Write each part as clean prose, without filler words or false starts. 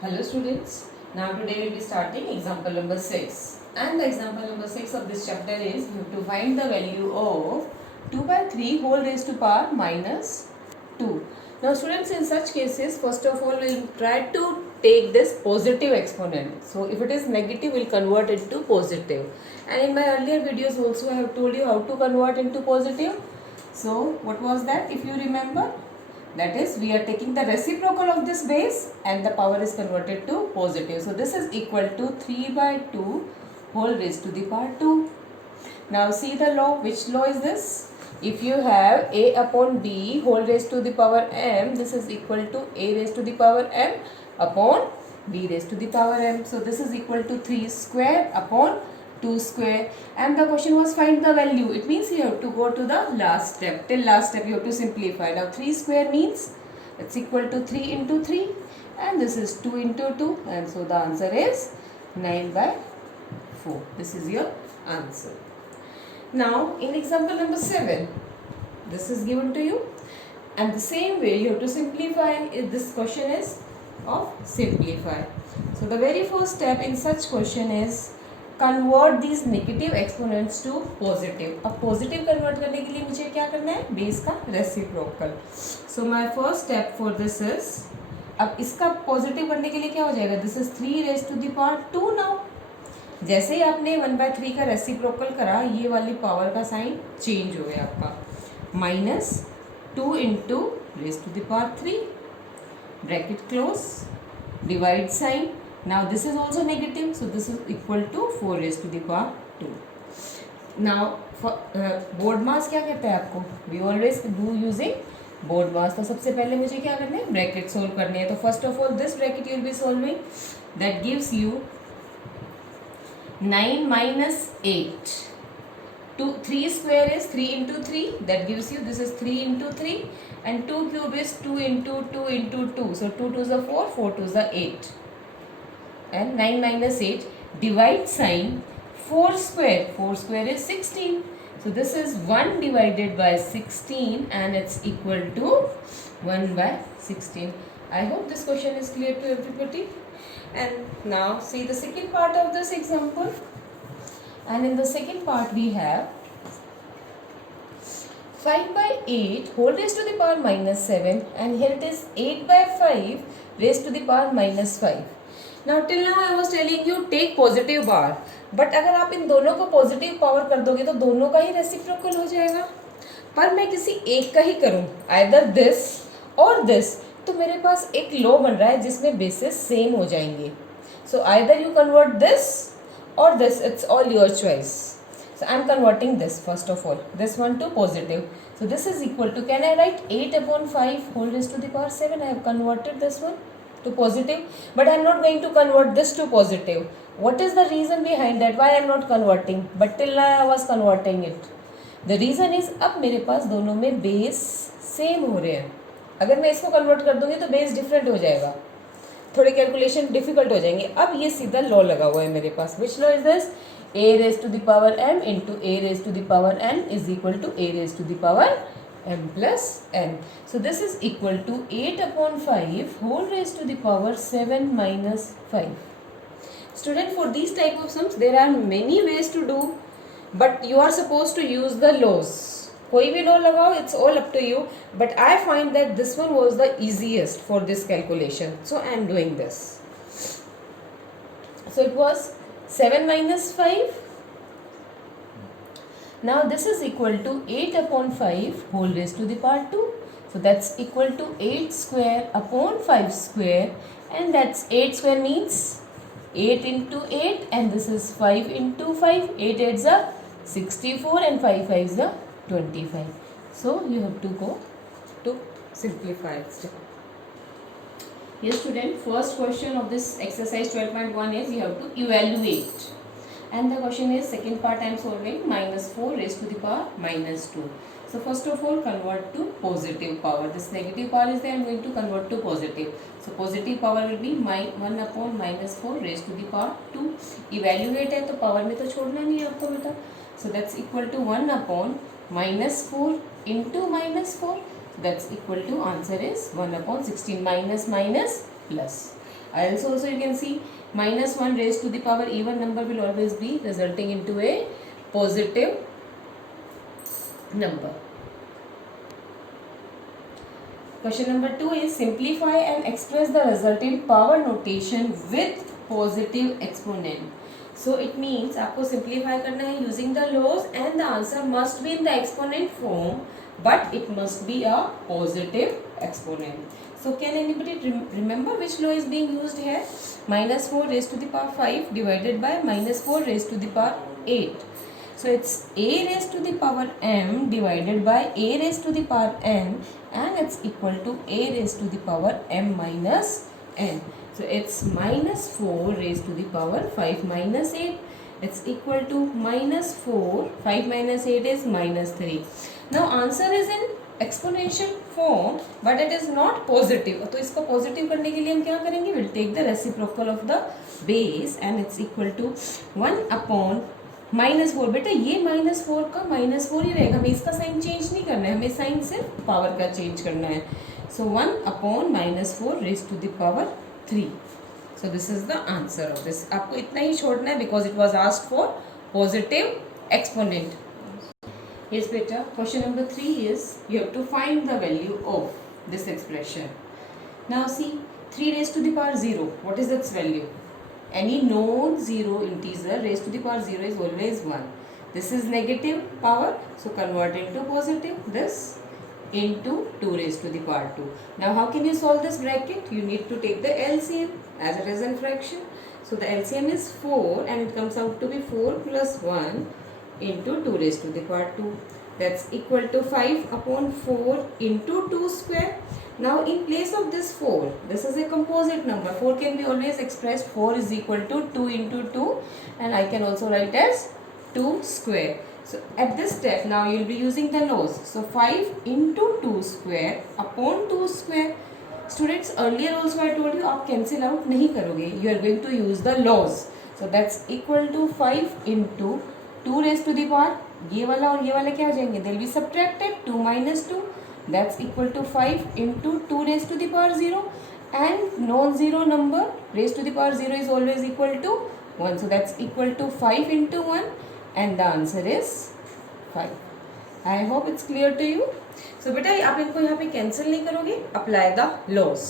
Hello students, now today we will be starting example number 6, and the example number 6 of this chapter is you have to find the value of 2 by 3 whole raised to power minus 2. Now students, in such cases first of all we will try to take this positive exponent. So if it is negative we will convert it to positive, and in my earlier videos also I have told you how to convert into positive. So what was that, if you remember? That is, we are taking the reciprocal of this base and the power is converted to positive. So this is equal to 3 by 2 whole raised to the power 2. Now see the law. Which law is this? If you have a upon b whole raised to the power m, this is equal to a raised to the power m upon b raised to the power m. So this is equal to 3 square upon 2 square, and the question was find the value. It means you have to go to the last step. Till last step you have to simplify. Now 3 square means it's equal to 3 into 3, and this is 2 into 2, and so the answer is 9 by 4. This is your answer. Now in example number 7, this is given to you, and the same way you have to simplify. If this question is of simplify. So the very first step in such question is convert these negative exponents to positive. अब positive convert करने के लिए मुझे क्या करना है, base का reciprocal. So my first step for this is, अब इसका पॉजिटिव करने के लिए क्या हो जाएगा, this is 3 raise to the power 2. Now जैसे ही आपने 1/3 का रेसिप्रोकल करा, ये वाली पावर का साइन चेंज हो गया आपका, -2 into raise to the power 3 bracket close, divide sign. Now this is also negative, so this is equal to 4 raised to the power 2. Now for board mass क्या कहता है आपको, we always do using board mass. तो सबसे पहले मुझे क्या करना है, ब्रैकेट सोल्व करनी है. तो first of all this bracket you will be solving, that gives you 9 minus 8. 3 square is 3 into 3, that gives you, this is 3 into 3, and 2 cube is 2 into 2 into 2. So 2 2 is 4, 4 2 is 8. And 9 minus 8, divide sign, 4 square is 16. So this is 1 divided by 16, and it's equal to 1 by 16. I hope this question is clear to everybody. And now see the second part of this example, and in the second part we have 5 by 8 whole raised to the power minus 7, and here it is 8 by 5 raised to the power minus 5. Now till now I was telling you take positive bar, but अगर आप इन दोनों को positive power कर दोगे तो दोनों का ही reciprocal हो जाएगा. पर मैं किसी एक का ही करूँ, आइदर दिस और दिस, तो मेरे पास एक लॉ बन रहा है जिसमें बेसिस सेम हो जाएंगे. So either you convert this or this, it's all your choice. So I am converting this first of all, this one to positive. So this is equal to, can I write 8 upon 5 whole raised to the power 7? I have converted this one to positive, but I am not going to convert this to positive. What is the reason behind that? Why I am not converting? But till now I was converting it. The reason is, अब मेरे पास दोनों में base same हो रहे हैं. अगर मैं इसको कन्वर्ट कर दूंगी तो बेस डिफरेंट हो जाएगा, थोड़े कैलकुलेशन डिफिकल्ट हो जाएंगे. अब ये सीधा लॉ लगा हुआ है मेरे पास. Which law is this? a raised to the power m into a raised to the power n is equal to a raised to the power m plus n. So this is equal to 8 upon 5 whole raised to the power 7 minus 5. Student, for these type of sums there are many ways to do, but you are supposed to use the laws. कोई भी law लगाओ, it's all up to you, but I find that this one was the easiest for this calculation, so I am doing this. So it was 7 minus 5. Now this is equal to 8 upon 5 whole raised to the power 2. So that's equal to 8 square upon 5 square, and that's 8 square means 8 into 8, and this is 5 into 5. 8 8s are 64, and 5 5s are 25. So you have to go to simplify it. Yes student, first question of this exercise 12.1 is you have to evaluate, and the question is, second part I am solving, -4 raised to the power -2. So first of all convert to positive power. This negative power is there, I am going to convert to positive. So positive power will be 1 upon -4 raised to the power 2. Evaluate है तो power में तो छोड़ना नहीं है आपको बेटा. So that's equal to 1 upon -4 into -4. That's equal to, answer is 1 upon 16, minus minus plus. Else also you can see minus 1 raised to the power even number will always be resulting into a positive number. Question number 2 is simplify and express the result in power notation with positive exponent. So it means आपको simplify करना है using the laws and the answer must be in the exponent form, but it must be a positive exponent. So can anybody remember which law is being used here? Minus 4 raised to the power 5 divided by minus 4 raised to the power 8. So it's a raised to the power m divided by a raised to the power n, and it's equal to a raised to the power m minus n. So it's minus 4 raised to the power 5 minus 8. It's equal to minus 4. 5 minus 8 is minus 3. Now answer is in exponential form, but it is not positive. तो इसको positive करने के लिए हम क्या करेंगे? We'll take the reciprocal of the base and it's equal to 1 upon minus 4. बेटा ये माइनस 4 का माइनस 4 ही रहेगा, हमें इसका साइन चेंज नहीं करना है, हमें साइन सिर्फ पावर का चेंज करना है. So 1 upon minus 4 raise to the power 3. So this is the answer of this. आपको इतना ही छोड़ना है because it was asked for positive exponent. Yes बेटा, question number 3 is you have to find the value of this expression. Now see 3 raised to the power 0, what is its value? Any non-zero integer raised to the power 0 is always 1. This is negative power, so convert into positive. This into 2 raised to the power 2. Now how can you solve this bracket? You need to take the LCM as it is in fraction. So the LCM is 4 and it comes out to be 4 plus 1 into 2 raised to the power 2. That's equal to 5 upon 4 into 2 square. Now in place of this 4, this is a composite number. 4 can be always expressed 4 is equal to 2 into 2, and I can also write as 2 square. So at this step now you will be using the laws. So 5 into 2 square upon 2 square. Students, earlier also I told you आप cancel out नहीं करोगे. You are going to use the laws. So that's equal to 5 into 2 raised to the power. ये वाला और ये वाला क्या हो जाएंगे? They will be subtracted. 2 minus 2. That's equal to 5 into 2 raised to the power 0, and non-zero number raised to the power 0 is always equal to 1. So that's equal to 5 into 1, and the answer is 5. I hope it's clear to you. So बेटा आप इनको यहाँ पे cancel नहीं करोगे. Apply the laws.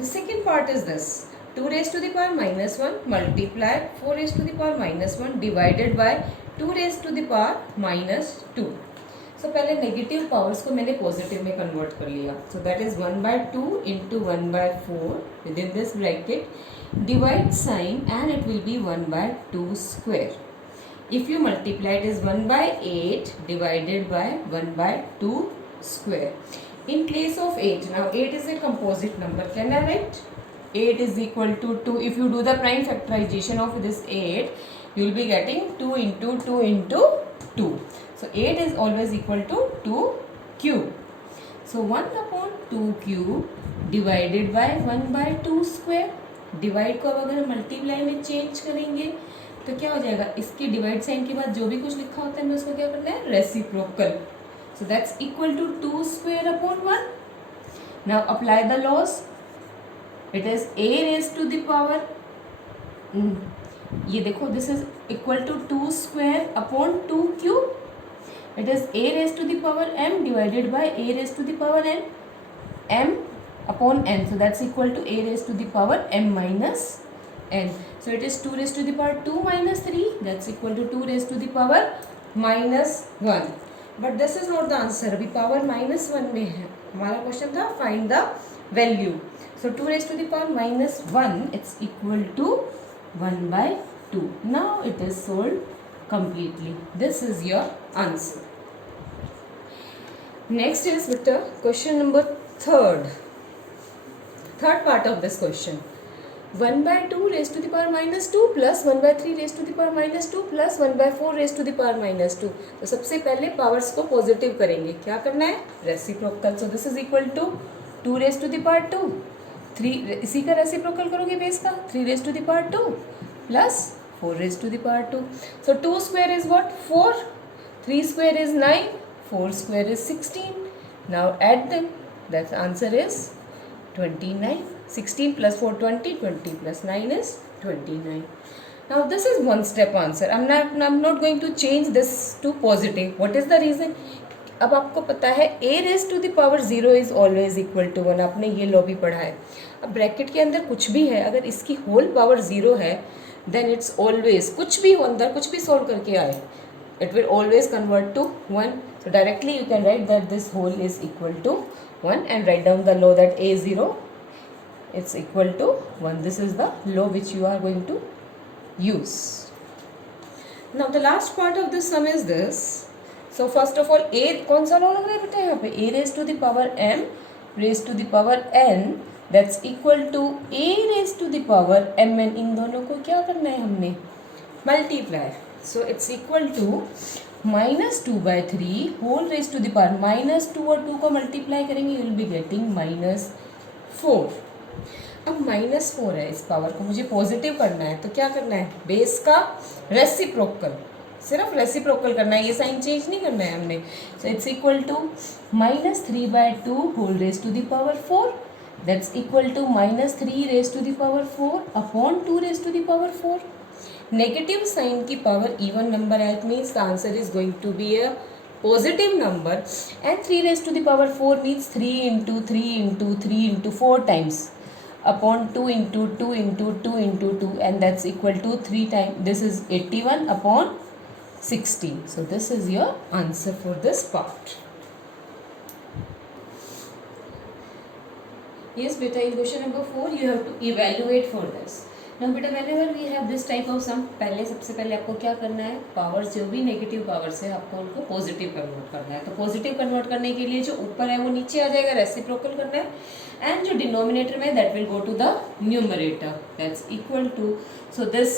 The second part is this. 2 raised to the power minus 1 multiply 4 raised to the power minus 1 divided by 2 raised to the power minus 2. सो पहले negative powers को मैंने पॉजिटिव में कन्वर्ट कर लिया. So that is 1/2 into 1/4 with in this bracket. Divide sign and it will be 1/2 square. If you multiply it is 1/8 divided by 1/2 square. In place of 8, now 8 is a composite number. Can I write 8 is equal to 2? If you do the prime factorization of this 8, you will be getting 2 into 2 into 2. So 8 is always equal to 2 cube. So 1 upon 2 cube divided by 1/2 square. Divide को अब अगर हम multiply में change करेंगे तो क्या हो जाएगा? इसके डिवाइड साइन के बाद जो भी कुछ लिखा होता है हमें उसको क्या करना है? Reciprocal. So that's equal to 2 square upon 1. Now apply the laws. It is a raised to the power ये देखो this is equal to 2 square upon 2 cube. It is a raised to the power m divided by a raised to the power n, m upon n. So that's equal to a raised to the power m minus n. So it is 2 raised to the power 2 minus 3. That's equal to 2 raised to the power minus 1. But this is not the answer. अभी power minus 1 में है. हमारा question था find the value. So 2 raised to the power minus 1, it's equal to 1/2. Now it is solved completely. This is your answer. Next is with the question number third part of this question. 1/2 raised to the power minus 2 plus 1/3 raised to the power minus 2 plus 1/4 raised to the power minus 2. तो सबसे पहले powers को positive करेंगे. क्या करना है? Reciprocal. So this is equal to 2 raised to the power 2. 3 इसी का रेसिप्रोकल करोगे बेस का. 3 raised to the power 2 plus 4 raised to the power 2. So 2 square is what? 4. 3 square is 9. 4 square is 16. Now add them. That answer is 29. 16 plus 4 20, 20 plus 9 is 29. Now this is one step answer. I'm not going to change this to positive. What is the reason? अब आपको पता है a raised to the power 0 is always equal to 1. आपने ये law भी पढ़ा है. अब ब्रैकेट के अंदर कुछ भी है, अगर इसकी होल पावर 0 है, then it's always, कुछ भी हो अंदर, कुछ भी सॉल्व करके आए, it will always convert to 1. So directly you can write that this whole is equal to 1 and write down the law that a0 it's equal to 1. This is the law which you are going to use. Now the last part of this sum is this. So first of all, a कौन सा law लग रहा है बेटा यहाँ पे? a raised to the power m raised to the power n that's equal to a raised to the power mn. इन दोनों को क्या करना है हमने? Multiply. So it's equal to minus 2 by 3 whole raised to the power. minus 2 और 2 को multiply करेंगे, you will be getting minus 4. अब माइनस 4 है, इस पावर को मुझे पॉजिटिव करना है, तो क्या करना है? बेस का रेसिप्रोकल, सिर्फ रेसिप्रोकल करना है, ये साइन चेंज नहीं करना है हमने. So it's equal to minus 3 by 2 whole raise to the power 4 that's equal to minus 3 raise to the power 4 upon 2 raise to the power 4. Negative sign की पावर इवन नंबर है, it means the answer is going to be a positive number, and 3 raised to the power 4 means 3 into 3 into 3 into 4 times upon 2 into 2 into 2 into 2, and that's equal to 3 times. This is 81 upon 16. So this is your answer for this part. Yes beta, in question number 4 you have to evaluate for this. Now बेटा whenever we have this type of sum, सबसे पहले आपको क्या करना है? Powers जो भी negative powers है आपको उनको पॉजिटिव कन्वर्ट करना है. तो पॉजिटिव कन्वर्ट करने के लिए जो ऊपर है वो नीचे आ जाएगा, रेसिप्रोकल करना है, एंड जो डिनोमिनेटर में that will go to the numerator that's equal to, so this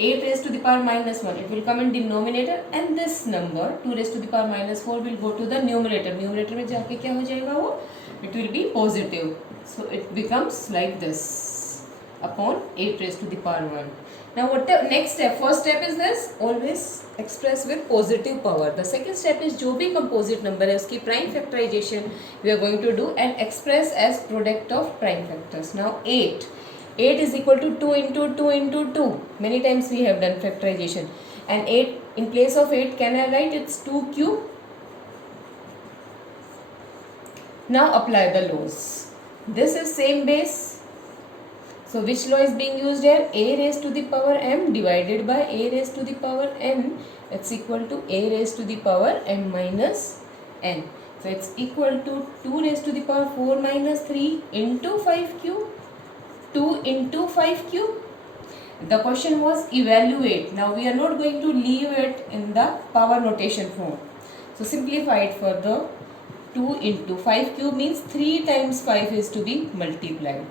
8 raised to the power minus 1 it will come in denominator, and this number 2 raised to the power minus 4 will go to the numerator. Numerator में जाके क्या हो जाएगा वो? It will be positive. So it becomes like this upon 8 raised to the power 1. Now what the next step? First step is this, always express with positive power. The second step is जो भी composite number है उसकी prime factorization we are going to do and express as product of prime factors. Now 8 is equal to 2 into 2 into 2. Many times we have done factorization, and 8 in place of 8 can I write it's 2 cube. Now apply the laws. This is same base. So which law is being used here? A raised to the power m divided by a raised to the power n. It's equal to a raised to the power m minus n. So it's equal to 2 raised to the power 4 minus 3 into 5 cube. 2 into 5 cube. The question was evaluate. Now we are not going to leave it in the power notation form. So simplify it further. 2 into 5 cube means 3 times 5 is to be multiplied.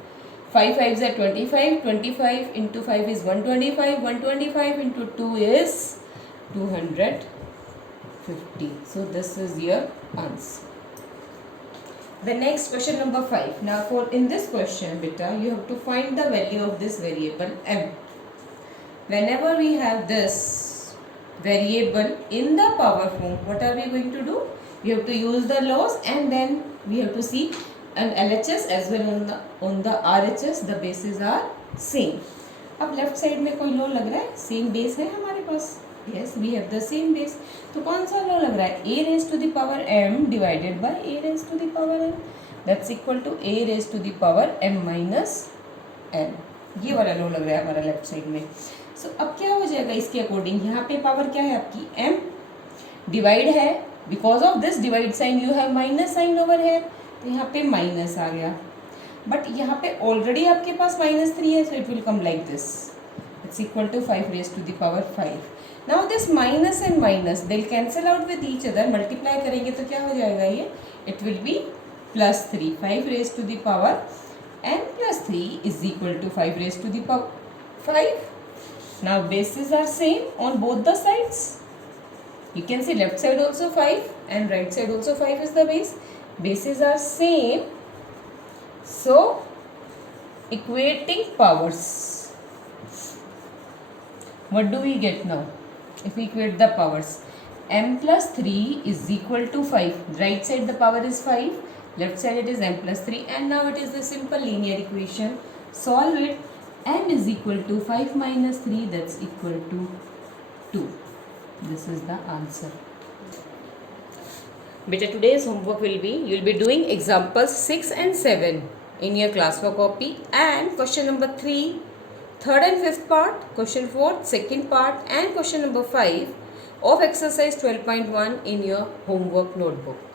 5 5s are 25, 25 into 5 is 125, 125 into 2 is 250. So this is your answer. The next question number 5. Now for in this question beta you have to find the value of this variable m. Whenever we have this variable in the power form, what are we going to do? We have to use the laws, and then we have to see and LHS as well on the RHS the bases are same. अब left side में कोई law लग रहा है, same base है हमारे पास. Yes we have the same base. तो कौन सा लॉ लग रहा है? a raised to the power m divided by a raised to the power n that's equal to a raised to the power m minus n. ये वाला law लग रहा है हमारा लेफ्ट साइड में. सो अब क्या हो जाएगा इसके अकॉर्डिंग? यहाँ पे पावर क्या है आपकी? m. डिवाइड है, because of this divide sign you have minus sign over है, तो यहाँ पे माइनस आ गया, बट यहाँ पे ऑलरेडी आपके पास -3 है, so it will come like this. It's equal to 5 raised to the power 5. Now this minus and minus they will cancel out with each other. Multiply करेंगे तो क्या हो जाएगा ये? It will be +3. 5 raised to the power n plus 3 is equal to 5 raised to the power 5. Now bases are same on both the sides. You can see left side also 5 and right side also 5 is the base. Bases are same, so equating powers, what do we get now? If we equate the powers, m plus 3 is equal to 5. Right side the power is 5, Left side it is n plus 3, and now it is a simple linear equation. Solve it. N is equal to 5 minus 3, that's equal to 2. This is the answer. Beta, today's homework will be, you will be doing examples 6 and 7 in your classwork copy, and question number 3, third and fifth part, question 4, second part, and question number 5 of exercise 12.1 in your homework notebook.